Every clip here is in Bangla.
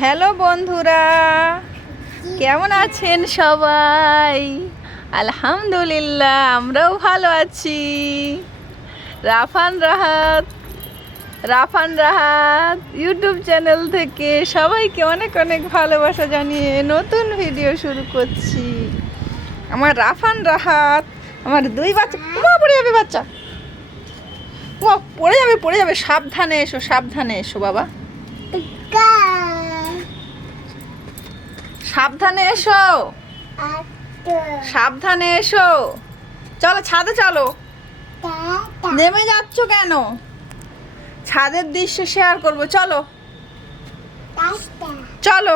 হ্যালো বন্ধুরা, কেমন আছেন সবাই? আলহামদুলিল্লাহ, আমরাও ভালো আছি। রাফান রাহাত রাফান রাহাত ইউটিউব চ্যানেল থেকে সবাইকে অনেক অনেক ভালোবাসা জানিয়ে নতুন ভিডিও শুরু করছি। আমার রাফান রাহাত, আমার দুই বাচ্চা মা পড়ে যাবে বাচ্চা। পড়ে যাবে পড়ে যাবে। সাবধানে এসো সাবধানে এসো বাবা। সাবধানে এসো। সাবধানে এসো। চলো, ছাদে চলো। নেমে যাচ্ছ কেন? ছাদের দৃশ্য শেয়ার করব। চলো। চলো।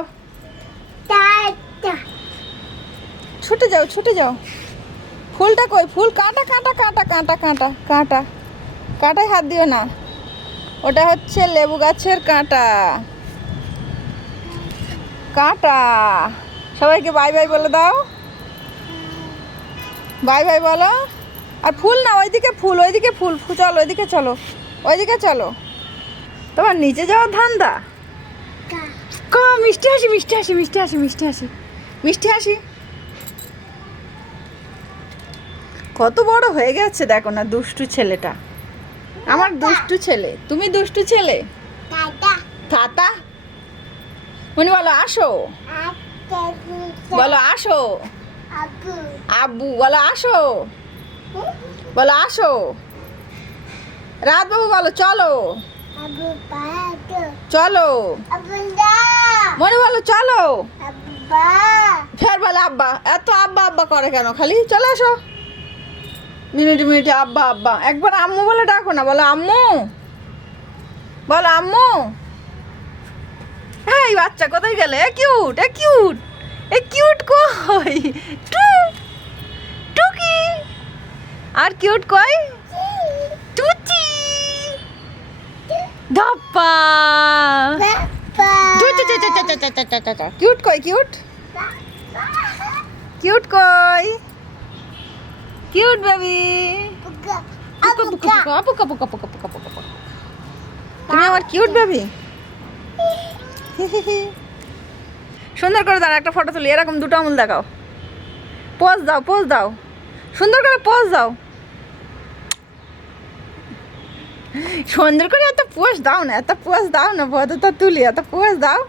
ছুটে যাও ছুটে যাও। ফুলটা কই? ফুল কাঁটা কাঁটা কাঁটা কাঁটা কাঁটা কাঁটা। কাঁটায় হাত দিও না। ওটা হচ্ছে লেবু গাছের কাঁটা। কাঁটা। সবাইকে বাই বাই বলে দাও। বাই বাই বলো। আর ফুল না ওইদিকে ফুল ওইদিকে ফুল ফু- চলো ওইদিকে চলো ওইদিকে চলো। তোমার নিচে যাওয়ার ধান্দা? ক মিষ্টি হাসি মিষ্টি হাসি মিষ্টি হাসি মিষ্টি হাসি মিষ্টি হাসি। কত বড় হয়ে গেছে দেখো না দুষ্টু ছেলেটা। আমার দুষ্টু ছেলে। তুমি দুষ্টু ছেলে? তাতা মনি বলো, আসো। বলো, আসো। আব্বু, বলো, আসো। বলো, আসো। রাত বাবু বলো, চলো। চলো। মনে বলো, চলো। ফের বলে, আব্বা। এত আব্বা আব্বা করে কেন? খালি চলে আসো মিনিটে মিনিটে, আব্বা আব্বা। একবার আম্মু বলে ডাকো না। বলো, আম্মু। বলো, আম্মু। এই বাচ্চা কোথায় গেলে এ কিউট এ কিউট এ কিউট কই টু টুকি আর কিউট কই টুচি ধপ্পা কিউট কই কিউট কিউট কই কিউট বেবি তুমি আমার কিউট বেবি সুন্দর করে দাঁড়া একটা ফটো তুলি এরকম দুটো আঙুল দেখাও পোজ দাও পোজ দাও সুন্দর করে পোজ দাও সুন্দর করে এত পোজ দাও না এত পোজ দাও না বদতা তুলি এত পোজ দাও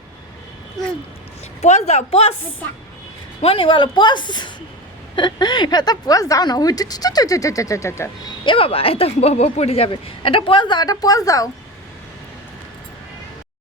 পোজ দাও পোজ মনি বলো পোজ এত পোজ দাও না এ বাবা এত বাবা পড়ে যাবে একটা পোজ দাও একটা পোজ দাও